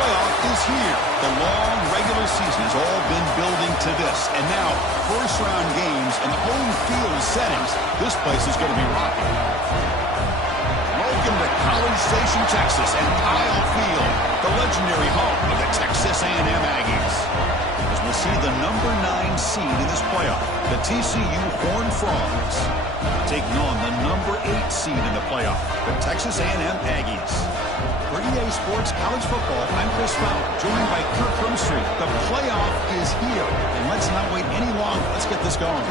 playoff is here. The long regular season has all been building to this. And now, first-round games and home field settings. This place is going to be rocking. Welcome to College Station, Texas, and Kyle Field, the legendary home of the Texas A&M Aggies. As we'll see the number 9 seed in this playoff, the TCU Horned Frogs, taking on the number 8 seed in the playoff, the Texas A&M Aggies. For EA Sports College Football, I'm Chris Fowler, joined by Kirk Crumstreet. The playoff is here, and let's not wait any longer. Let's get this going.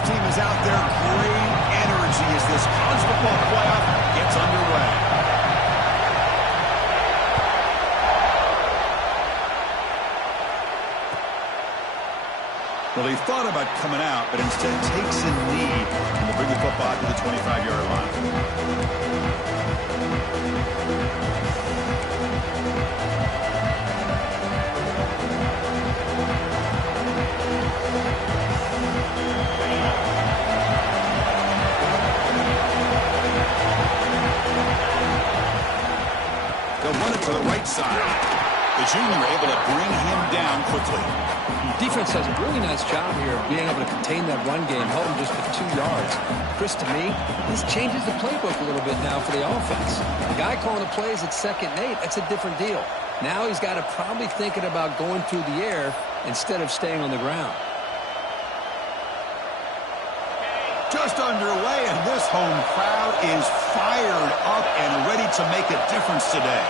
Team is out there. Great energy as this college football playoff gets underway. Well, he thought about coming out, but instead takes a knee and will bring the football to the 25-yard line. Run it to the right side. The junior able to bring him down quickly. Defense does a really nice job here of being able to contain that run game, held him just for 2 yards. Chris, to me, this changes the playbook a little bit now for the offense. The guy calling the plays at 2nd and 8, that's a different deal. Now he's got to probably thinking about going through the air instead of staying on the ground. Just underway, and this home crowd is fired up and ready to make a difference today.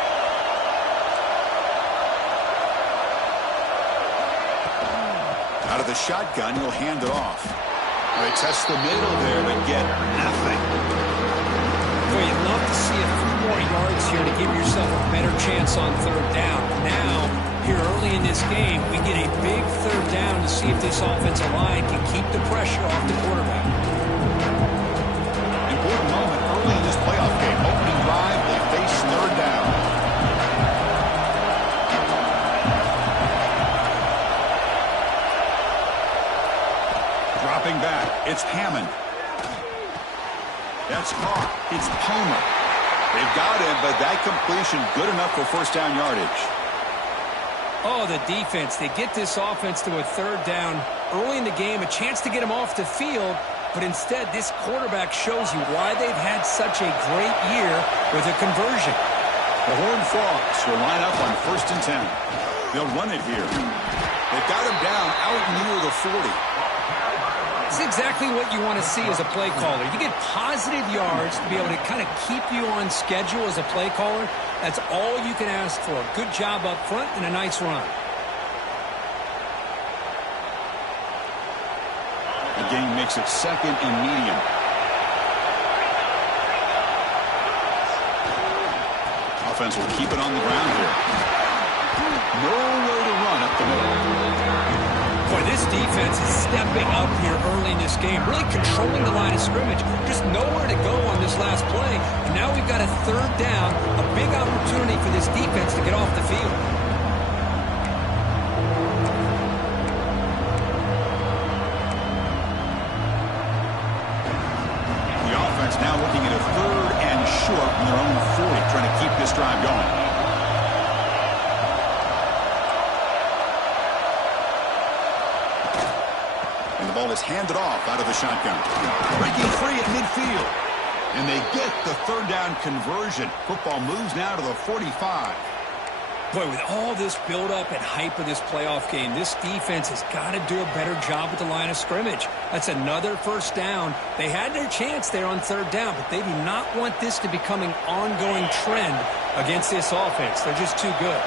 Out of the shotgun, he'll hand it off. They test the middle there, but get nothing. Boy, you'd love to see a few more yards here to give yourself a better chance on 3rd down. Now, here early in this game, we get a big 3rd down to see if this offensive line can keep the pressure off the quarterback. Important moment early in this playoff game. Opening drive, they face 3rd down. Dropping back, it's Hammond. That's caught. It's Palmer. They've got him, but that completion good enough for 1st down yardage. Oh, the defense. They get this offense to a 3rd down early in the game, a chance to get him off the field. But instead, this quarterback shows you why they've had such a great year with a conversion. The Horned Frogs will line up on 1st and 10. They'll run it here. They've got him down out near the 40. This is exactly what you want to see as a play caller. You get positive yards to be able to kind of keep you on schedule as a play caller. That's all you can ask for. Good job up front and a nice run. The game makes it 2nd and medium. Offense will keep it on the ground here. Nowhere to run up the middle. Boy, this defense is stepping up here early in this game, really controlling the line of scrimmage. Just nowhere to go on this last play. And now we've got a 3rd down, a big opportunity for this defense to get off the field. Now looking at a 3rd and short from their own 40, trying to keep this drive going. And the ball is handed off out of the shotgun. Breaking free at midfield. And they get the 3rd down conversion. Football moves now to the 45. Boy, with all this build-up and hype of this playoff game, this defense has got to do a better job with the line of scrimmage. That's another 1st down. They had their chance there on 3rd down, but they do not want this to become an ongoing trend against this offense. They're just too good.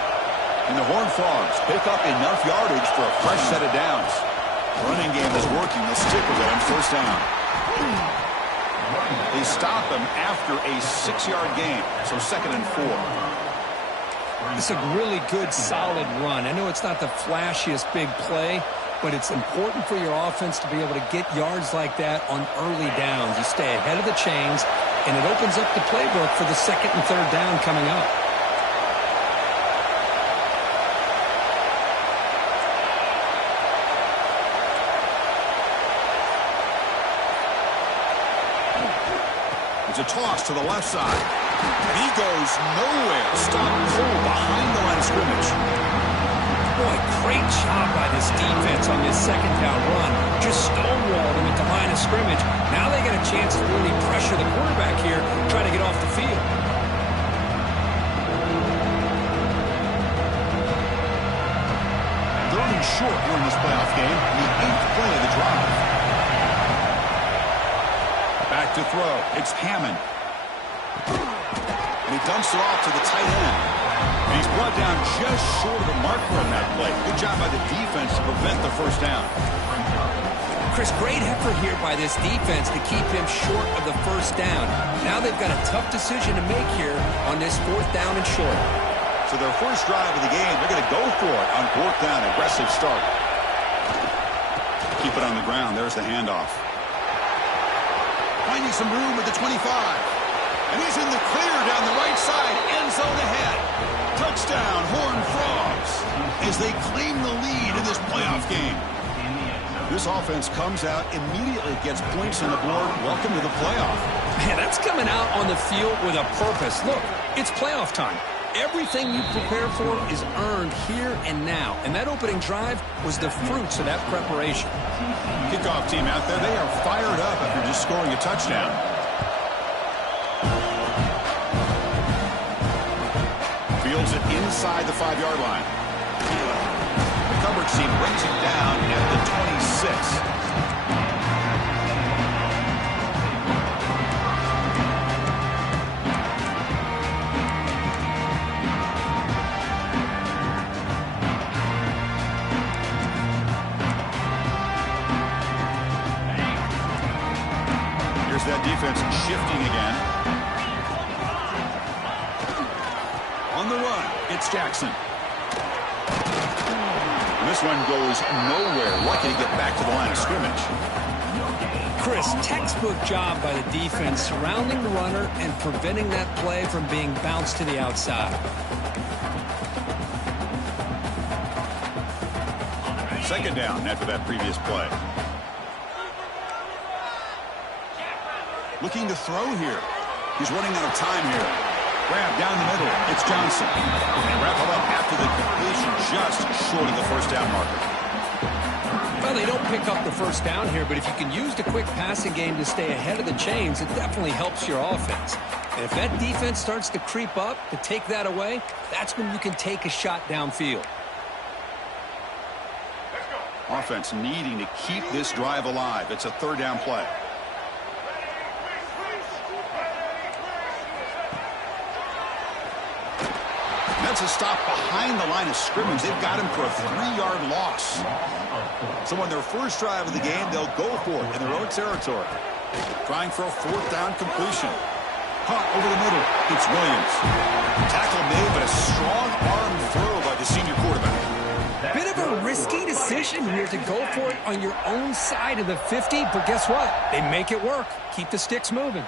And the Horned Frogs pick up enough yardage for a fresh set of downs. The running game is working. They'll stick with it on 1st down. They stop him after a 6-yard gain, so 2nd and 4. It's a really good, solid run. I know it's not the flashiest big play, but it's important for your offense to be able to get yards like that on early downs. You stay ahead of the chains, and it opens up the playbook for the 2nd and 3rd down coming up. It's a toss to the left side. And he goes nowhere. Stopped cold behind the line of scrimmage. Boy, great job by this defense on this second down run. Just stonewalled him at the line of scrimmage. Now they get a chance to really pressure the quarterback here, try to get off the field. Third and short here in this playoff game. The 8th play of the drive. Back to throw. It's Hammond. And he dumps it off to the tight end. And he's brought down just short of the marker on that play. Good job by the defense to prevent the first down. Chris, great effort here by this defense to keep him short of the first down. Now they've got a tough decision to make here on this 4th down and short. So their first drive of the game, they're going to go for it on 4th down. Aggressive start. Keep it on the ground. There's the handoff. Finding some room at the 25. And he's in the clear down the right side. End zone ahead. Touchdown, Horned Frogs, as they claim the lead in this playoff game. This offense comes out, immediately gets points on the board. Welcome to the playoff. Man, that's coming out on the field with a purpose. Look, it's playoff time. Everything you prepare for is earned here and now. And that opening drive was the fruits of that preparation. Kickoff team out there, they are fired up after just scoring a touchdown. Fields it inside the 5-yard line. The coverage team brings it down at the 26. Here's that defense shifting again. On the run, it's Jackson. And this one goes nowhere. Lucky to get back to the line of scrimmage. Chris, textbook job by the defense surrounding the runner and preventing that play from being bounced to the outside. Second down after that previous play. Looking to throw here. He's running out of time here. Grab down the middle. It's Johnson. And wrap it up after the completion, just short of the first down marker. Well, they don't pick up the first down here, but if you can use the quick passing game to stay ahead of the chains, it definitely helps your offense. And if that defense starts to creep up to take that away, that's when you can take a shot downfield. Offense needing to keep this drive alive. It's a 3rd down play. That's a stop behind the line of scrimmage. They've got him for a 3-yard loss. So on their first drive of the game, they'll go for it in their own territory. Trying for a 4th down completion. Caught over the middle. It's Williams. Tackle made, but a strong arm throw by the senior quarterback. Bit of a risky decision here to go for it on your own side of the 50, but guess what? They make it work. Keep the sticks moving.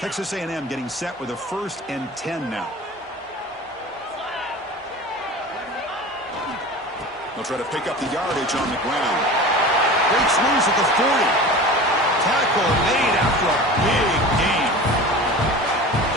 Texas A&M getting set with a 1st and 10 now. They'll try to pick up the yardage on the ground. Breaks loose at the 40. Tackle made after a big gain.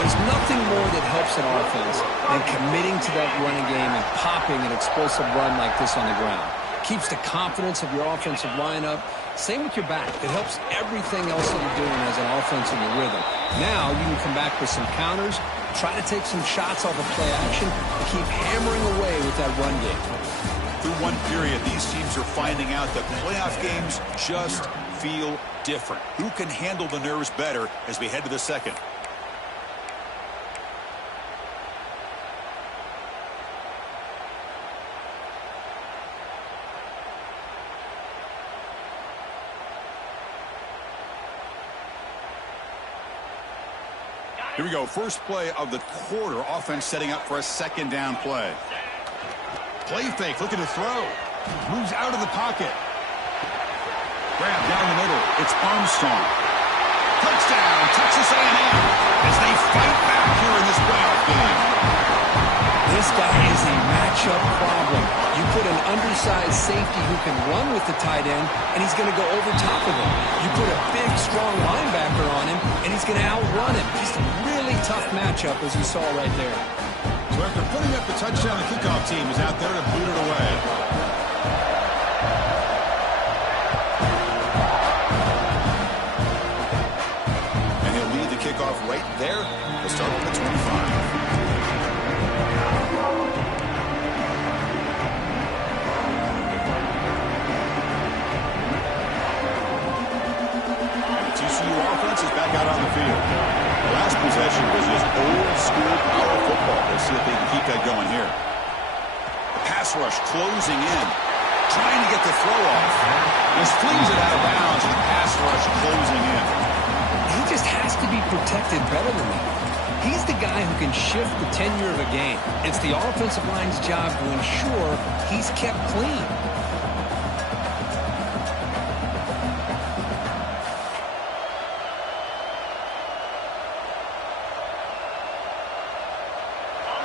There's nothing more that helps an offense than committing to that running game and popping an explosive run like this on the ground. Keeps the confidence of your offensive lineup. Same with your back. It helps everything else that you're doing as an offense in your rhythm. Now you can come back with some counters, try to take some shots off of play action, and keep hammering away with that run game. Through one period, these teams are finding out that playoff games just feel different. Who can handle the nerves better as we head to the second? Here we go. First play of the quarter. Offense setting up for a 2nd down play. Play fake. Looking to throw. Moves out of the pocket. Grab down the middle. It's Armstrong. Touchdown, Texas A&M, as they fight back here in this playoff game. This This guy is a matchup problem. You put an undersized safety who can run with the tight end, and he's going to go over top of him. You put a big, strong linebacker on him, and he's going to outrun him. Just a really tough matchup, as you saw right there. So after putting up the touchdown, the kickoff team is out there to boot it away. And he'll lead the kickoff right there to start on the 25. Offense is back out on the field. The last possession was just old-school power football. Let's see if they can keep that going here. The pass rush closing in, trying to get the throw off. Just flings it out of bounds, and the pass rush closing in. He just has to be protected better than that. He's the guy who can shift the tenure of a game. It's the offensive line's job to ensure he's kept clean.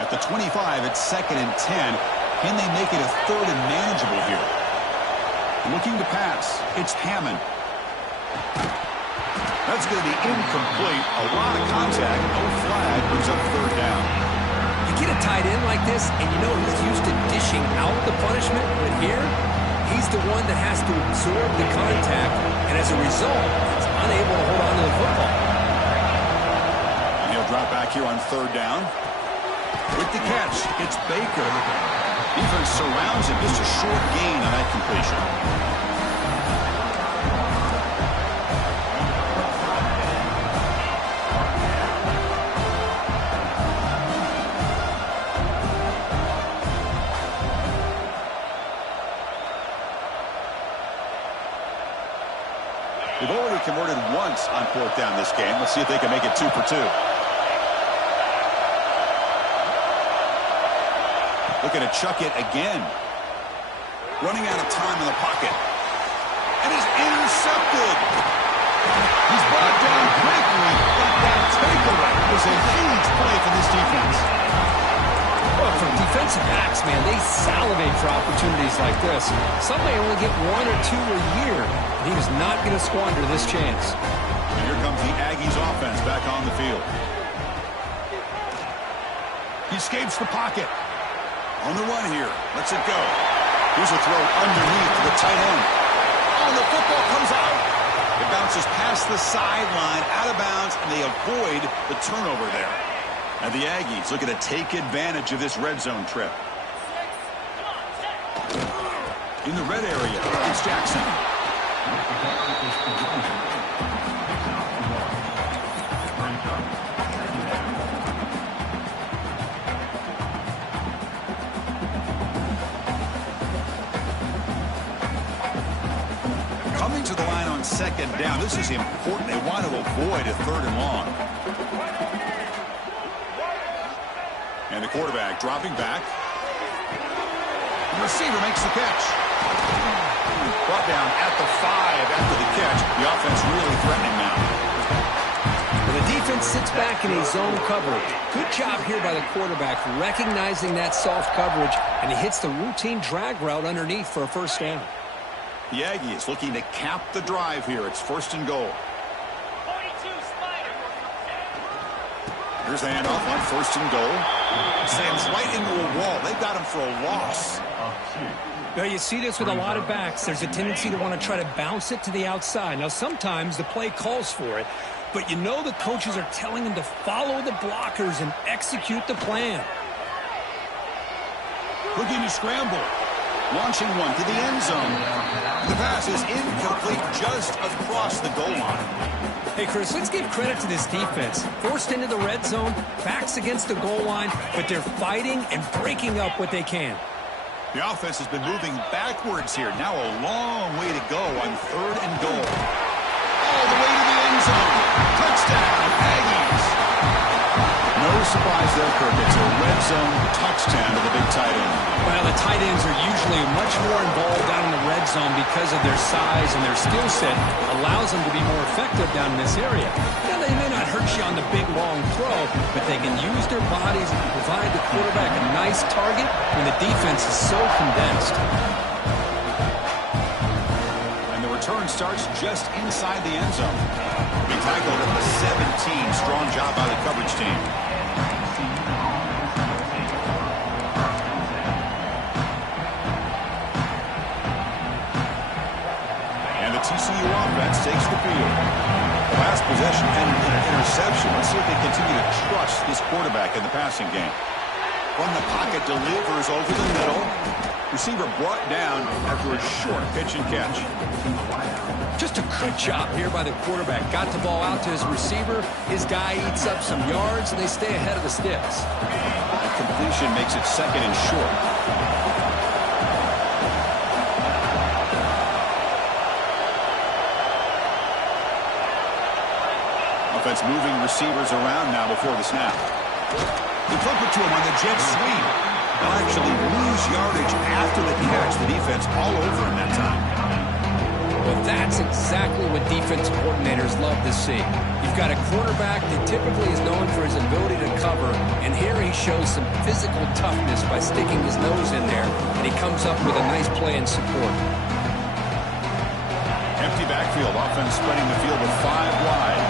At the 25, it's 2nd and 10. Can they make it a 3rd and manageable here? Looking to pass. It's Hammond. That's going to be incomplete. A lot of contact. No flag. Brings up 3rd down. You get a tight end like this, and you know he's used to dishing out the punishment. But here, he's the one that has to absorb the contact. And as a result, he's unable to hold on to the football. And he'll drop back here on 3rd down. With the catch, it's Baker. Defense surrounds him. Just a short gain on that completion. They've already converted once on 4th down this game. Let's see if they can make it 2 for 2. Looking to chuck it again. Running out of time in the pocket. And is intercepted. He's brought down quickly, but that takeaway was a huge play for this defense. Well, from defensive backs, man, they salivate for opportunities like this. Some may only get 1 or 2 a year. And he was not going to squander this chance. And here comes the Aggies offense back on the field. He escapes the pocket. On the run here. Lets it go. Here's a throw underneath the tight end. Oh, the football comes out. It bounces past the sideline, out of bounds, and they avoid the turnover there. And the Aggies looking to take advantage of this red zone trip. In the red area, it's Jackson. Coming to the line on 2nd down. This is important. They want to avoid a 3rd and long. And the quarterback dropping back. The receiver makes the catch. Brought down at the 5 after the catch. The offense really threatening now. Well, the defense sits back in a zone coverage. Good job here by the quarterback recognizing that soft coverage, and he hits the routine drag route underneath for a 1st down. The Aggies looking to cap the drive here. It's 1st and goal. Here's the handoff on 1st and goal. Sam's right into a wall. They've got him for a loss. Well, you see this with a lot of backs. There's a tendency to want to try to bounce it to the outside. Now, sometimes the play calls for it, but you know the coaches are telling them to follow the blockers and execute the plan. Looking to scramble. Launching one to the end zone. The pass is incomplete just across the goal line. Hey, Chris, let's give credit to this defense. Forced into the red zone, backs against the goal line, but they're fighting and breaking up what they can. The offense has been moving backwards here. Now a long way to go on 3rd and goal. All the way to the end zone. Touchdown, Aggies. No surprise there, Kirk. It's a red zone touchdown to the big tight end. Well, the tight ends are usually much more involved down in the red zone because of their size and their skill set allows them to be more effective down in this area. Now, they may not hurt you on the big, long throw, but they can use their bodies and provide the quarterback a nice target when the defense is so condensed. And the return starts just inside the end zone. He tackled at the 17. Strong job by the coverage team. TCU offense takes the field. The last possession ended in an interception. Let's see if they continue to trust this quarterback in the passing game. From the pocket, delivers over the middle. Receiver brought down after a short pitch and catch. Just a good job here by the quarterback. Got the ball out to his receiver. His guy eats up some yards, and they stay ahead of the sticks. The completion makes it second and short. Offense moving receivers around now before the snap. They flip it to him on the jet sweep. They'll actually lose yardage after the catch. The defense all over him that time. Well, that's exactly what defense coordinators love to see. You've got a quarterback that typically is known for his ability to cover, and here he shows some physical toughness by sticking his nose in there, and he comes up with a nice play and support. Empty backfield. Offense spreading the field with 5 wide.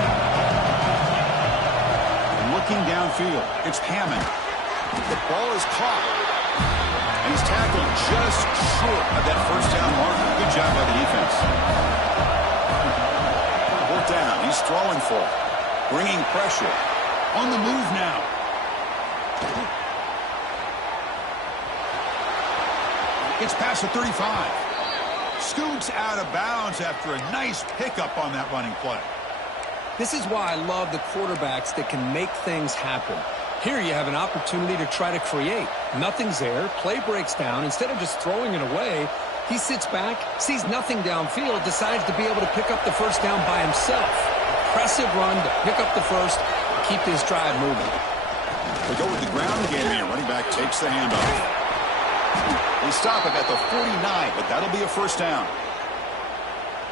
Looking downfield, it's Hammond. The ball is caught. And he's tackled just short of that first down mark. Good job by the defense. 4th down, he's throwing for it. Bringing pressure. On the move now. Gets past the 35. Scoots out of bounds after a nice pickup on that running play. This is why I love the quarterbacks that can make things happen. Here you have an opportunity to try to create. Nothing's there. Play breaks down. Instead of just throwing it away, he sits back, sees nothing downfield, decides to be able to pick up the first down by himself. Impressive run to pick up the first, keep this drive moving. They go with the ground game here. Running back takes the handoff. They stop it at the 49, but that'll be a first down.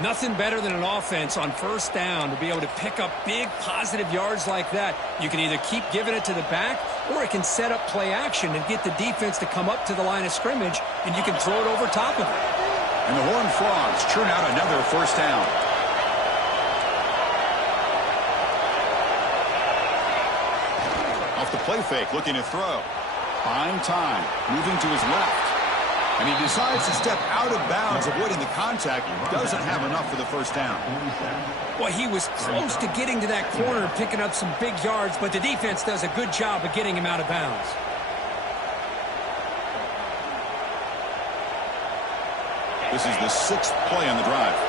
Nothing better than an offense on first down to be able to pick up big positive yards like that. You can either keep giving it to the back, or it can set up play action and get the defense to come up to the line of scrimmage, and you can throw it over top of it. And the Horned Frogs churn out another first down. Off the play fake, looking to throw. Fine time, moving to his left. And he decides to step out of bounds, avoiding the contact. Doesn't have enough for the first down. Well, he was close to getting to that corner, picking up some big yards, but the defense does a good job of getting him out of bounds. This is the 6th play on the drive.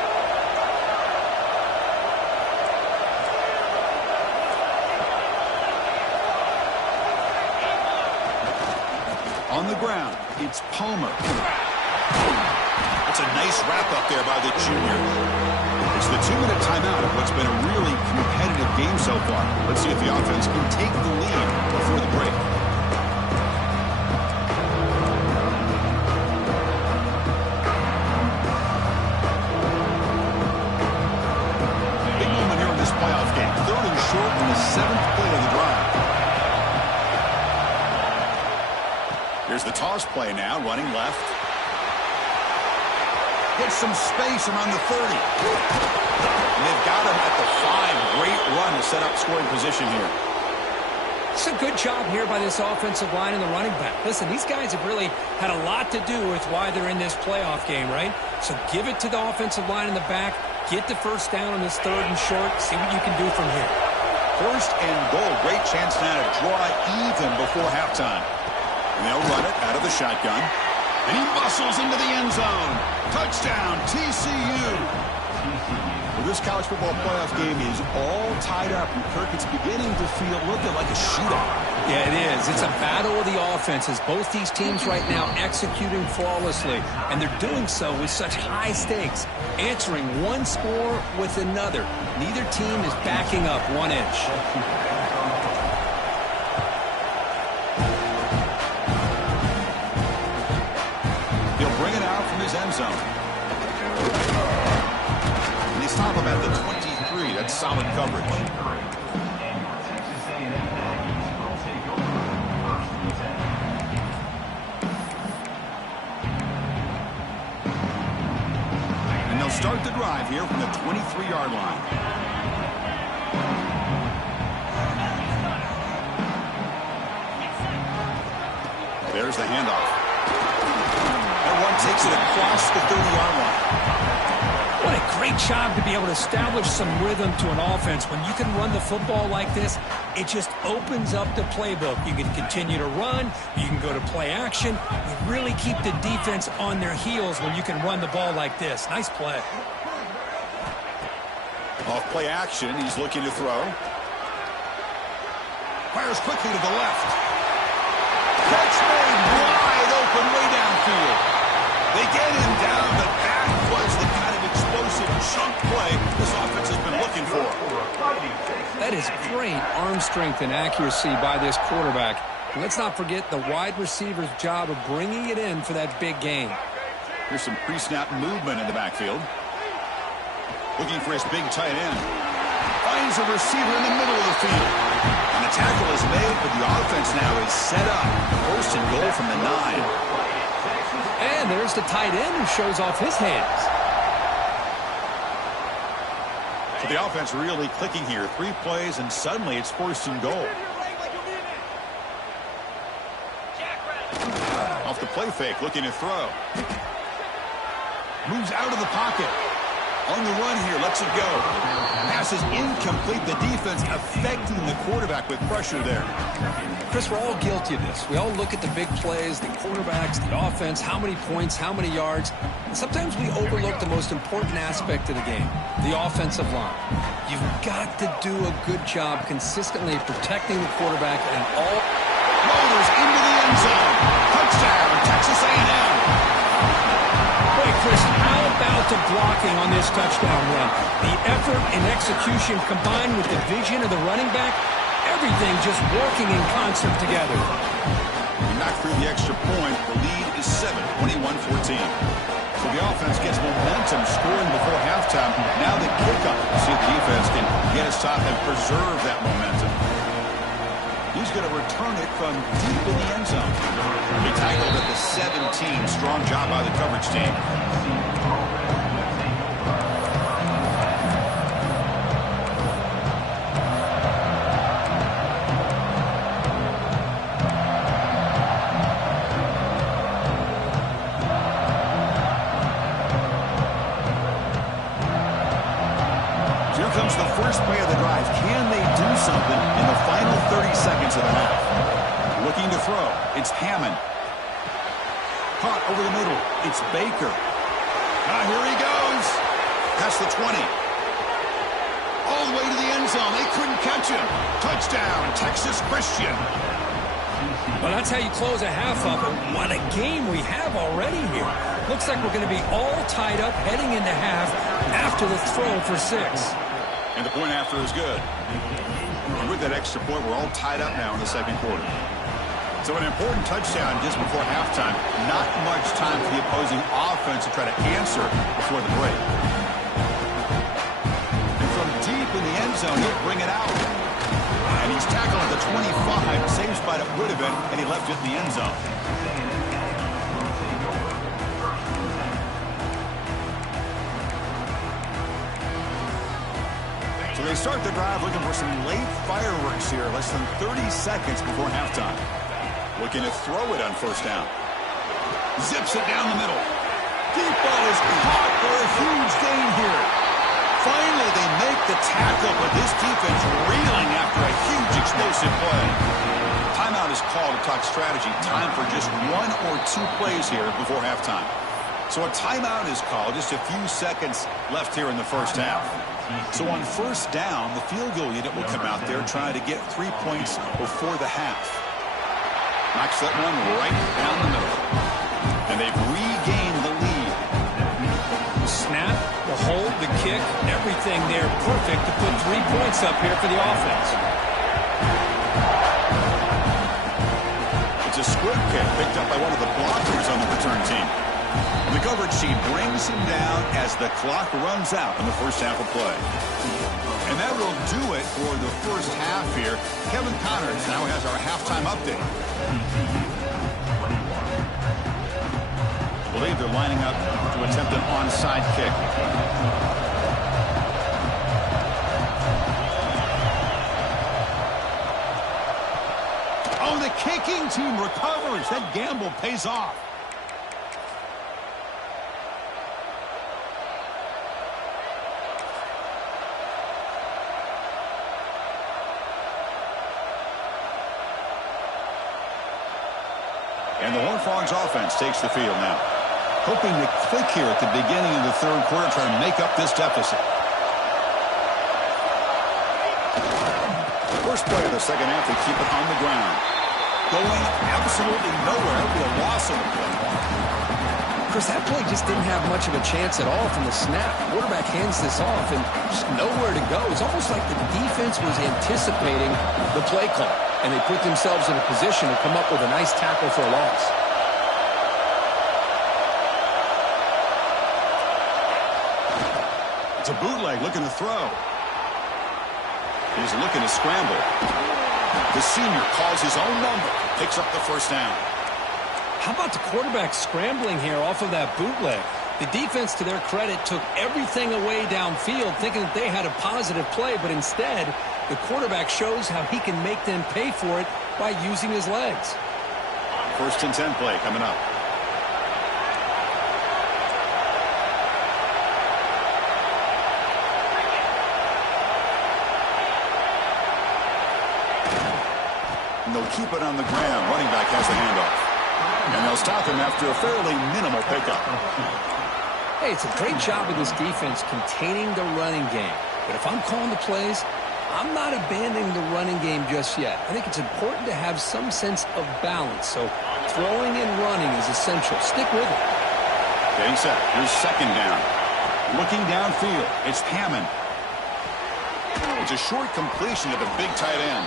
On the ground, it's Palmer. That's a nice wrap-up there by the junior. It's the 2-minute timeout of what's been a really competitive game so far. Let's see if the offense can take the lead before the break. Big moment here in this playoff game. 3rd and short in the 7th play of the drive. Here's the toss play now, running left. Gets some space around the 30. And they've got him at the 5. Great run to set up scoring position here. It's a good job here by this offensive line and the running back. Listen, these guys have really had a lot to do with why they're in this playoff game, right? So give it to the offensive line in the back. Get the first down on this 3rd and short. See what you can do from here. 1st and goal. Great chance now to draw even before halftime. And they'll run it out of the shotgun. And he muscles into the end zone. Touchdown, TCU. Well, this college football playoff game is all tied up. And Kirk, it's beginning to feel looking like a shootout. Yeah, it is. It's a battle of the offenses. Both these teams right now executing flawlessly. And they're doing so with such high stakes. Answering one score with another. Neither team is backing up 1 inch. stop him at the 23. That's solid coverage. And they'll start the drive here from the 23-yard line. There's the handoff. That one takes it across the 30-yard line. What a great job to be able to establish some rhythm to an offense. When you can run the football like this, it just opens up the playbook. You can continue to run. You can go to play action. You really keep the defense on their heels when you can run the ball like this. Nice play. Off play action, he's looking to throw. Fires quickly to the left. Catch made wide open way downfield. They get him down, but that was the kind of explosive chunk play this offense has been looking for. That is great arm strength and accuracy by this quarterback. And let's not forget the wide receiver's job of bringing it in for that big gain. Here's some pre-snap movement in the backfield. Looking for his big tight end. Finds a receiver in the middle of the field. And the tackle is made, but the offense now is set up. First and goal from the 9. And there's the tight end who shows off his hands. So the offense really clicking here. 3 plays, and suddenly it's first and goal. Off the play fake, looking to throw. Moves out of the pocket. On the run here, lets it go. Pass is incomplete. The defense affecting the quarterback with pressure there. Chris, we're all guilty of this. We all look at the big plays, the quarterbacks, the offense, how many points, how many yards. And sometimes we overlook the most important aspect of the game, the offensive line. You've got to do a good job consistently protecting the quarterback and all. Motors into the end zone. Touchdown, Texas A&M. Boy, Chris, how about the blocking on this touchdown run? The effort and execution combined with the vision of the running back, everything just working in concert together. We knocked through the extra point. The lead is 7, 21-14. So the offense gets momentum scoring before halftime. Now the kickoff. See if the defense can get a stop and preserve that momentum. He's going to return it from deep in the end zone. He tackled at the 17. Strong job by the coverage team. Here comes the first play of the drive. Can they do something in the final 30 seconds of the half? Looking to throw. It's Hammond. Caught over the middle. It's Baker. Here he goes. Past the 20. All the way to the end zone. They couldn't catch him. Touchdown, Texas Christian. Well, that's how you close a half up. And what a game we have already here. Looks like we're going to be all tied up heading into half after the throw for 6. And the point after is good. And with that extra point, we're all tied up now in the second quarter. So an important touchdown just before halftime. Not much time for the opposing offense to try to answer before the break. And from deep in the end zone, he'll bring it out. And he's tackled at the 25. Same spot it would have been, and he left it in the end zone. So they start the drive looking for some late fireworks here. Less than 30 seconds before halftime. Looking to throw it on first down. Zips it down the middle. Deep ball is caught for a huge gain here. Finally, they make the tackle, but this defense reeling after a huge explosive play. Timeout is called to talk strategy. Time for just 1 or 2 plays here before halftime. So a timeout is called. Just a few seconds left here in the first half. So on first down, the field goal unit will come out there trying to get 3 points before the half. Knocks that one right down the middle. And they've regained the lead. The snap, the hold, the kick, everything there perfect to put 3 points up here for the offense. It's a squib kick picked up by one of the blockers on the return team. The coverage team brings him down as the clock runs out in the first half of play. And that will do it for the first half here. Kevin Connors now has our halftime update. I believe they're lining up to attempt an onside kick. Oh, the kicking team recovers. That gamble pays off. And the Horned Frogs offense takes the field now. Hoping to click here at the beginning of the third quarter, trying to make up this deficit. First play of the second half, they keep it on the ground. Going absolutely nowhere with a loss of the play. Chris, that play just didn't have much of a chance at all from the snap. Quarterback hands this off and just nowhere to go. It's almost like the defense was anticipating the play call, and they put themselves in a position to come up with a nice tackle for a loss. It's a bootleg looking to throw. He's looking to scramble. The senior calls his own number, picks up the first down. How about the quarterback scrambling here off of that bootleg? The defense, to their credit, took everything away downfield, thinking that they had a positive play, but instead, the quarterback shows how he can make them pay for it by using his legs. First and 10 play coming up. And they'll keep it on the ground. Running back has the handoff. And they'll stop him after a fairly minimal pickup. Hey, it's a great job of this defense containing the running game. But if I'm calling the plays, I'm not abandoning the running game just yet. I think it's important to have some sense of balance. So throwing and running is essential. Stick with it. Getting set. Here's second down. Looking downfield. It's Hammond. It's a short completion to the big tight end.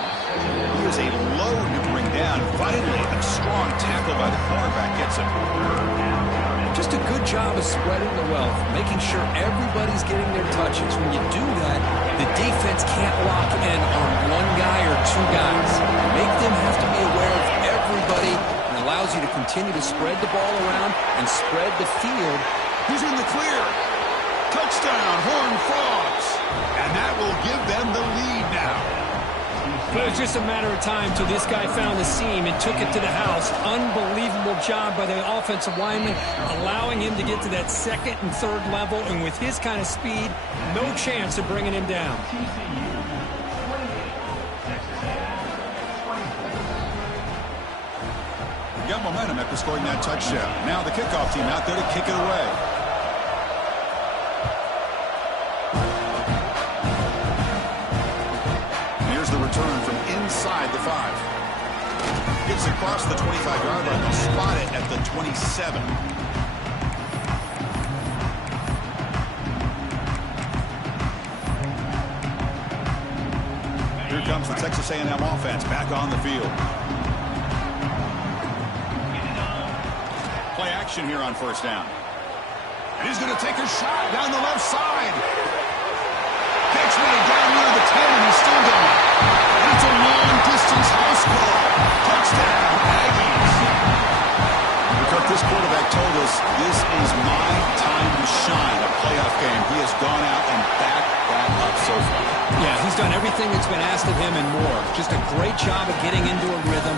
He is a load to bring down. Finally, a strong tackle by the cornerback gets him. Just a good job of spreading the wealth, making sure everybody's getting their touches. When you do that, the defense can't lock in on one guy or two guys. Make them have to be aware of everybody, and allows you to continue to spread the ball around and spread the field. He's in the clear. Touchdown, Horned Frogs. And that will give them the lead now. It was just a matter of time till this guy found the seam and took it to the house. Unbelievable job by the offensive lineman, allowing him to get to that second and third level. And with his kind of speed, no chance of bringing him down. Got momentum after scoring that touchdown. Now the kickoff team out there to kick it away. The return from inside the 5. Gets across the 25-yard line. They'll spot it at the 27. Here comes the Texas A&M offense back on the field. Play action here on first down. And he's going to take a shot down the left side. Catch me down near the 10, and he's still going. And it's a long-distance house call. Touchdown, Aggies. Because this quarterback told us this is my time to shine, a playoff game. He has gone out and backed that up so far. Yeah, he's done everything that's been asked of him and more. Just a great job of getting into a rhythm.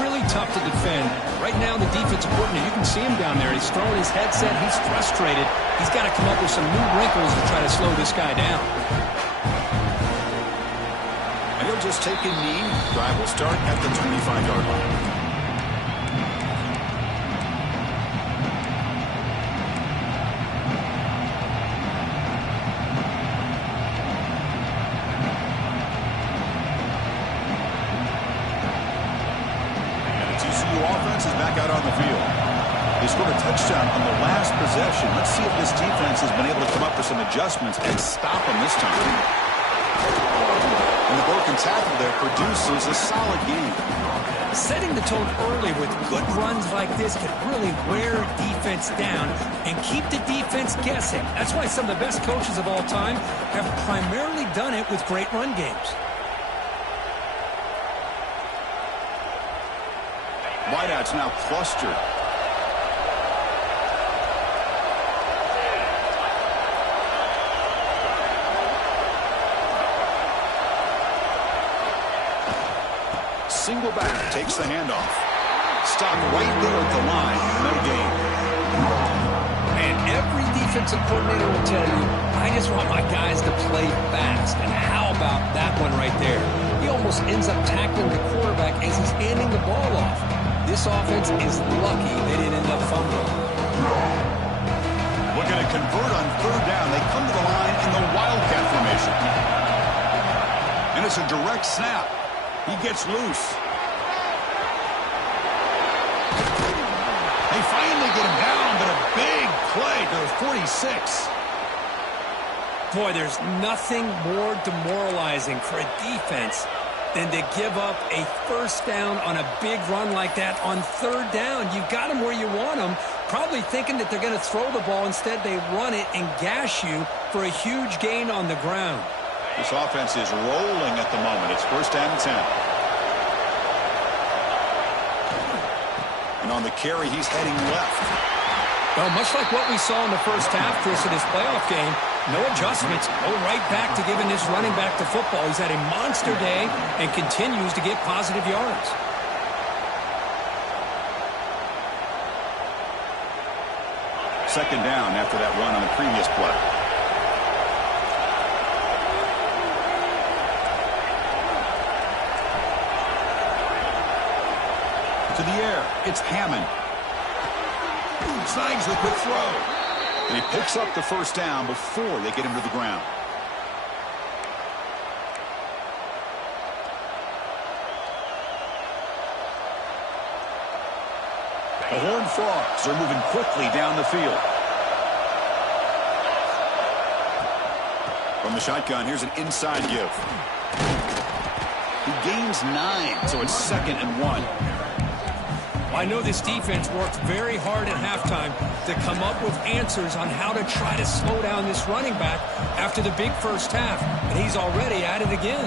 Really tough to defend. Right now, the defensive coordinator, you can see him down there. He's throwing his headset. He's frustrated. He's got to come up with some new wrinkles to try to slow this guy down. And he'll just take a knee. Drive will start at the 25-yard line. Offense is back out on the field. They scored a touchdown on the last possession. Let's see if this defense has been able to come up with some adjustments and stop them this time. And the broken tackle there produces a solid game. Setting the tone early with good runs like this can really wear defense down and keep the defense guessing. That's why some of the best coaches of all time have primarily done it with great run games. Wideouts now clustered. Single back, takes the handoff. Stopped right there at the line. No gain. And every defensive coordinator will tell you, I just want my guys to play fast. And how about that one right there? He almost ends up tackling the quarterback as he's handing the ball off. This offense is lucky they didn't end up fumbling. Looking to convert on third down. They come to the line in the Wildcat formation. And it's a direct snap. He gets loose. They finally get him down, but a big play to the 46. Boy, there's nothing more demoralizing for a defense than to give up a first down on a big run like that on third down. You've got them where you want them, probably thinking that they're going to throw the ball. Instead, they run it and gash you for a huge gain on the ground. This offense is rolling at the moment. It's first down and 10. And on the carry, he's heading left. Well, much like what we saw in the first half, Chris, in this playoff game, no adjustments, go right back to giving this running back to football. He's had a monster day and continues to get positive yards. Second down after that run on the previous play. To the air, it's Hammond. Snags the quick throw. And he picks up the first down before they get him to the ground. The Horned Frogs are moving quickly down the field. From the shotgun, here's an inside give. He gains 9, so it's 2nd and 1. I know this defense worked very hard at halftime to come up with answers on how to try to slow down this running back after the big first half, and he's already at it again.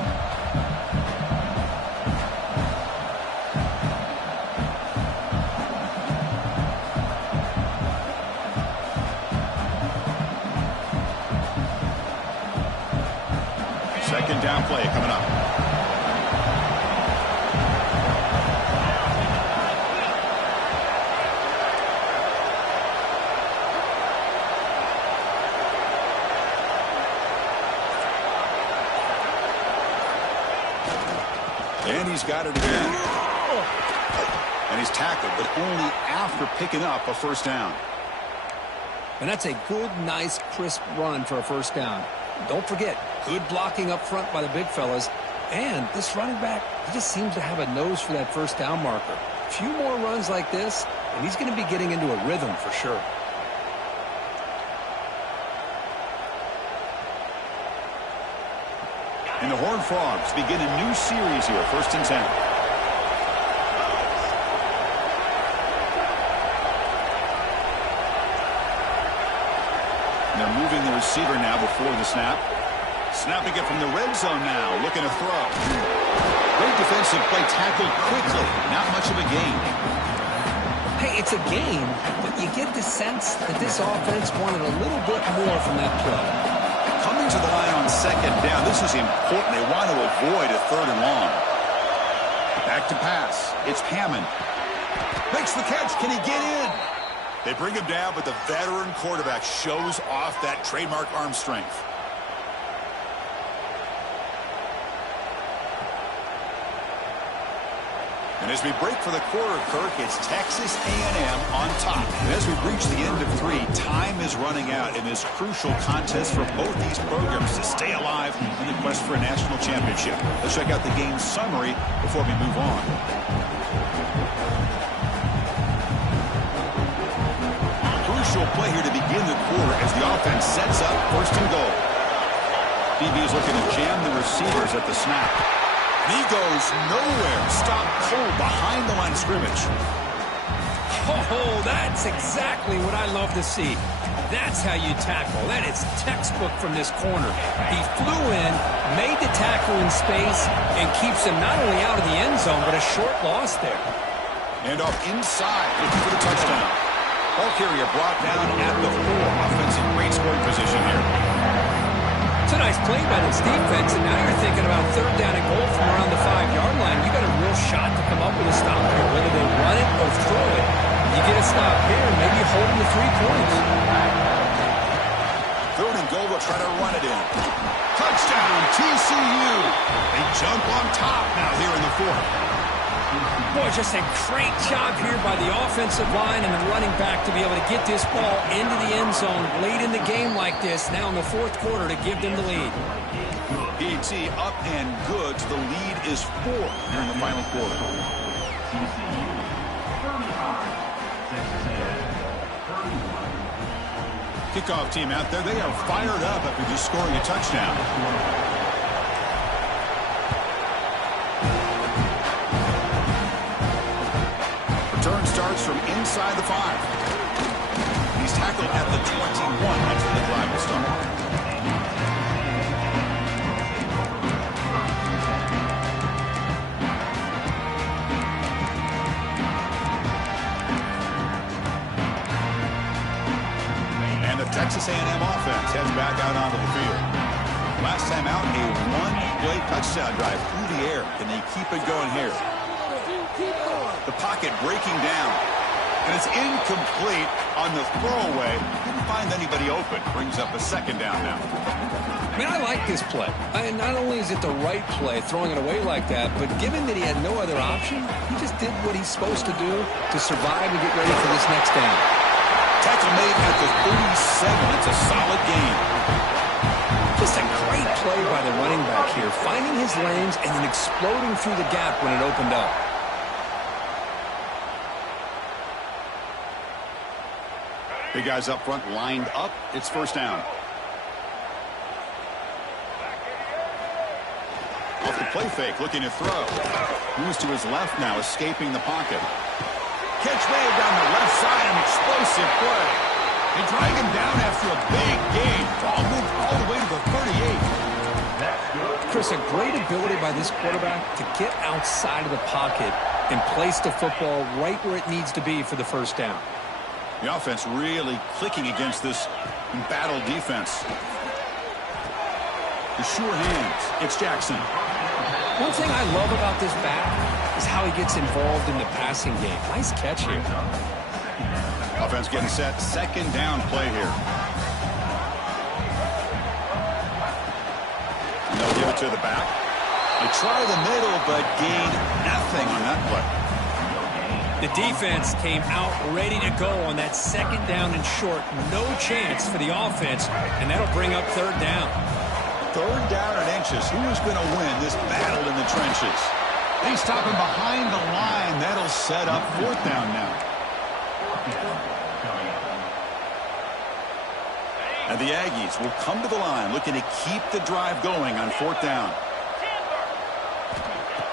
Second down play coming up. And he's got it again. And he's tackled, but only after picking up a first down. And that's a good, nice, crisp run for a first down. Don't forget, good blocking up front by the big fellas. And this running back, he just seems to have a nose for that first down marker. A few more runs like this, and he's going to be getting into a rhythm for sure. And the Horned Frogs begin a new series here, 1st and 10. And they're moving the receiver now before the snap. Snapping it from the red zone now, looking to throw. Great defensive play, tackled quickly. Not much of a gain. Hey, it's a game, but you get the sense that this offense wanted a little bit more from that play. Coming to the line on 2nd down, this is important. They want to avoid a 3rd and long. Back to pass. It's Hammond. Makes the catch. Can he get in? They bring him down, but the veteran quarterback shows off that trademark arm strength. And as we break for the quarter, Kirk, it's Texas A&M on top. And as we reach the end of 3, time is running out in this crucial contest for both these programs to stay alive in the quest for a national championship. Let's check out the game summary before we move on. Crucial play here to begin the quarter as the offense sets up 1st and goal. DB is looking to jam the receivers at the snap. He goes nowhere. Stop cold behind the line of scrimmage. Oh, that's exactly what I love to see. That's how you tackle. That is textbook from this corner. He flew in, made the tackle in space, and keeps him not only out of the end zone, but a short loss there. And off inside, looking for the touchdown. Ball carrier brought down at the 4. Offense in great scoring position here. It's a nice play by this defense, and now you're thinking about 3rd down and goal from around the 5-yard line. You got a real shot to come up with a stop here, whether they run it or throw it. You get a stop here, and maybe you hold them to 3 points. 3rd and goal, they'll try to run it in. Touchdown, TCU. They jump on top now here in the 4th. Boy, just a great job here by the offensive line and the running back to be able to get this ball into the end zone late in the game like this, now in the 4th quarter, to give them the lead. PAT up and good. The lead is 4 here in the final quarter. Kickoff team out there. They are fired up after just scoring a touchdown. Return starts from inside the 5. He's tackled at the 21. That's where the drive will start. And the Texas A&M offense heads back out onto the field. Last time out, a 1-play touchdown drive through the air. Can they keep it going here? The pocket breaking down. And it's incomplete on the throwaway. Didn't find anybody open. Brings up a 2nd down now. I mean, I like this play. And not only is it the right play, throwing it away like that, but given that he had no other option, he just did what he's supposed to do to survive and get ready for this next down. Tackle made at the 37. It's a solid gain. Just a great play by the running back here, finding his lanes and then exploding through the gap when it opened up. Big guys up front lined up. It's 1st down. Off the play fake, looking to throw. Moves to his left now, escaping the pocket. Catch made down the left side, an explosive play. They drag him down after a big gain. Ball moved all the way to the 38. Chris, a great ability by this quarterback to get outside of the pocket and place the football right where it needs to be for the 1st down. The offense really clicking against this embattled defense. The sure hands. It's Jackson. One thing I love about this back is how he gets involved in the passing game. Nice catch here. Offense getting set. 2nd down play here. And they'll give it to the back. They try the middle, but gain nothing on that play. The defense came out ready to go on that 2nd down and short. No chance for the offense, and that'll bring up 3rd down. 3rd down and inches. Who is going to win this battle in the trenches? They stop him behind the line. That'll set up 4th down now. And the Aggies will come to the line looking to keep the drive going on 4th down.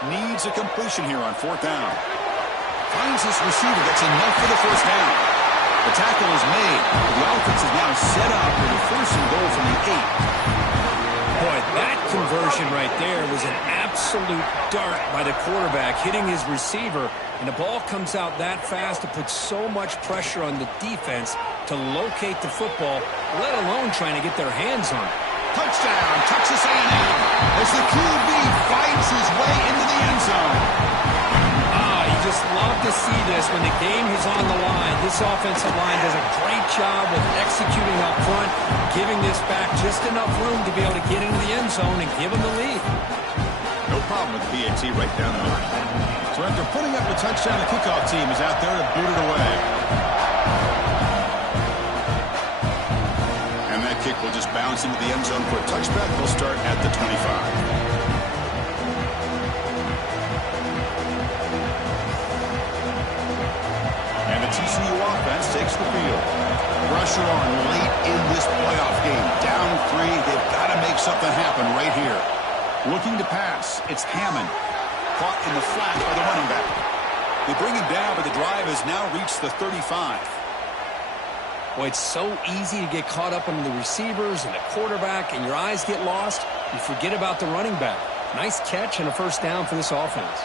Needs a completion here on 4th down. Finds this receiver. That's enough for the 1st down. The tackle is made. The offense is now set up with a 1st and goal from the 8. Boy, that conversion right there was an absolute dart by the quarterback, hitting his receiver, and the ball comes out that fast to put so much pressure on the defense to locate the football, let alone trying to get their hands on it. Touchdown, Texas A&M, as the QB fights his way into the end zone. You just love to see this when the game is on the line. This offensive line does a great job of executing up front, giving this back just enough room to be able to get into the end zone and give them the lead. No problem with PAT right down the middle. So after putting up a touchdown, the kickoff team is out there to boot it away. And that kick will just bounce into the end zone for a touchback. They'll start at the 25. TCU offense takes the field. Pressure on late in this playoff game. Down 3. They've got to make something happen right here. Looking to pass. It's Hammond. caught in the flat by the running back. They bring him down, but the drive has now reached the 35. Well, it's so easy to get caught up in the receivers and the quarterback, and your eyes get lost. You forget about the running back. Nice catch and a first down for this offense.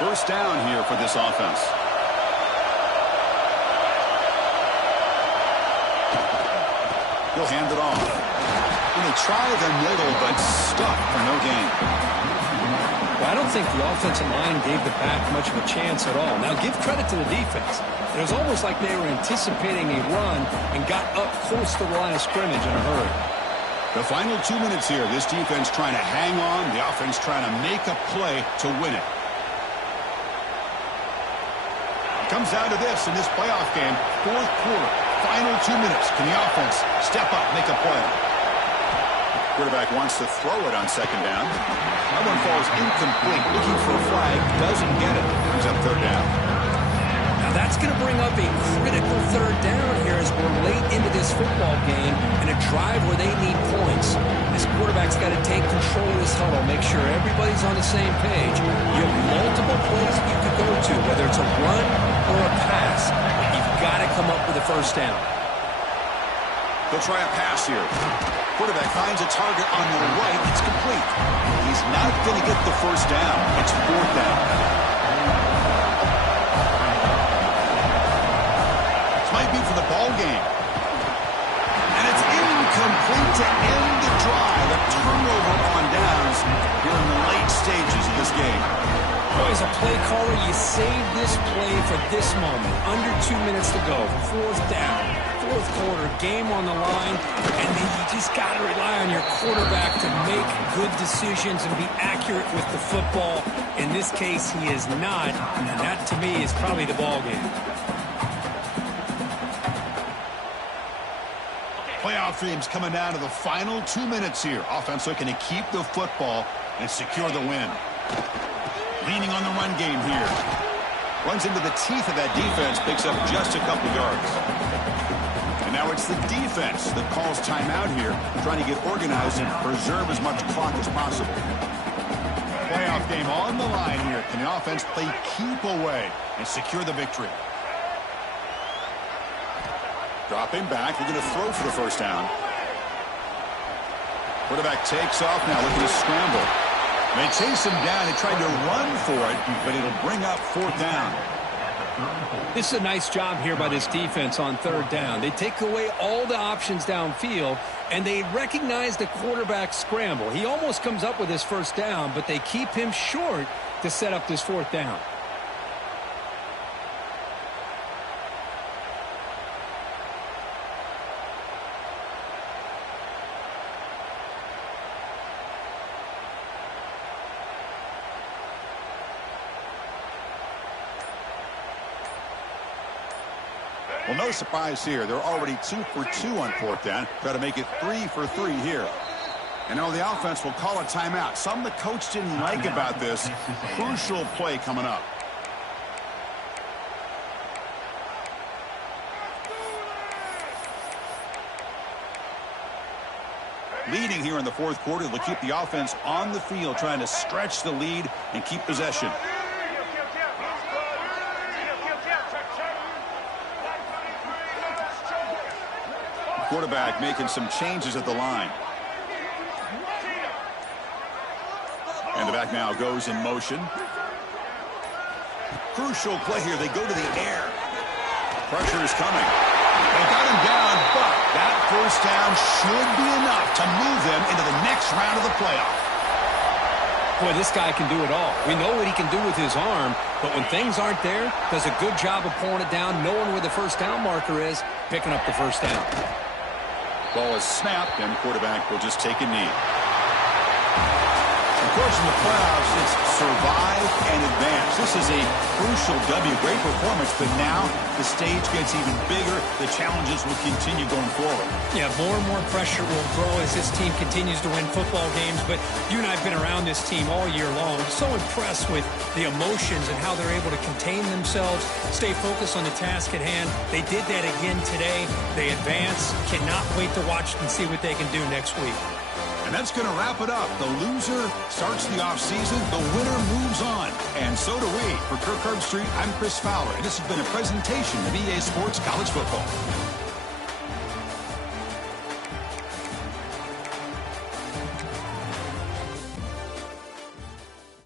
First down here for this offense. He'll hand it off. And they try the middle, but stuck for no gain. Well, I don't think the offensive line gave the back much of a chance at all. Now, give credit to the defense. It was almost like they were anticipating a run and got up close to the line of scrimmage in a hurry. The final 2 minutes here. This defense trying to hang on. The offense trying to make a play to win it. It comes down to this in this playoff game. Fourth quarter. Final 2 minutes. Can the offense step up, make a play? Quarterback wants to throw it on second down. That one falls incomplete. Looking for a flag. Doesn't get it. Brings up third down. Now that's going to bring up a critical third down here as we're late into this football game in a drive where they need points. This quarterback's got to take control of this huddle, make sure everybody's on the same page. You have multiple plays that you could go to, whether it's a run or a pass, but you've got to come up with a first down. They'll try a pass here. Quarterback finds a target on the right. It's complete. He's not going to get the first down. It's fourth down. This might be for the ball game. And it's incomplete to end the drive. A turnover on downs here in the late stages of this game. Boy, as a play caller, you save this play for this moment. Under 2 minutes to go. Fourth down. Fourth quarter, game on the line, and then you just got to rely on your quarterback to make good decisions and be accurate with the football. In this case, he is not, and that to me is probably the ball game. Playoff games coming down to the final 2 minutes here. Offense looking to keep the football and secure the win. Leaning on the run game here. Runs into the teeth of that defense, picks up just a couple yards. And now it's the defense that calls timeout here, trying to get organized and preserve as much clock as possible. Playoff game on the line here. Can the offense play keep away and secure the victory? Dropping back. They're going to throw for the first down. Quarterback takes off now, looking to scramble. They chase him down. They tried to run for it, but it'll bring up fourth down. This is a nice job here by this defense on third down. They take away all the options downfield, and they recognize the quarterback scramble. He almost comes up with his first down, but they keep him short to set up this fourth down. Well, no surprise here. They're already 2 for 2 on fourth down. Got to make it 3 for 3 here. And now the offense will call a timeout. Something the coach didn't like about this. Crucial play coming up. Leading here in the fourth quarter. They'll keep the offense on the field, trying to stretch the lead and keep possession. Quarterback making some changes at the line. And the back now goes in motion. Crucial play here. They go to the air. Pressure is coming. They got him down, but that first down should be enough to move them into the next round of the playoff. Boy, this guy can do it all. We know what he can do with his arm, but when things aren't there, does a good job of pulling it down, knowing where the first down marker is, picking up the first down. Ball is snapped, and the quarterback will just take a knee. Of course, in the playoffs, it's survive and advance. This is a crucial W. Great performance, but now the stage gets even bigger. The challenges will continue going forward. Yeah, more and more pressure will grow as this team continues to win football games. But you and I have been around this team all year long. So impressed with the emotions and how they're able to contain themselves, stay focused on the task at hand. They did that again today. They advance. Cannot wait to watch and see what they can do next week. And that's going to wrap it up. The loser starts the offseason. The winner moves on. And so do we. For Kirk Herbstreit, I'm Chris Fowler. And this has been a presentation of EA Sports College Football.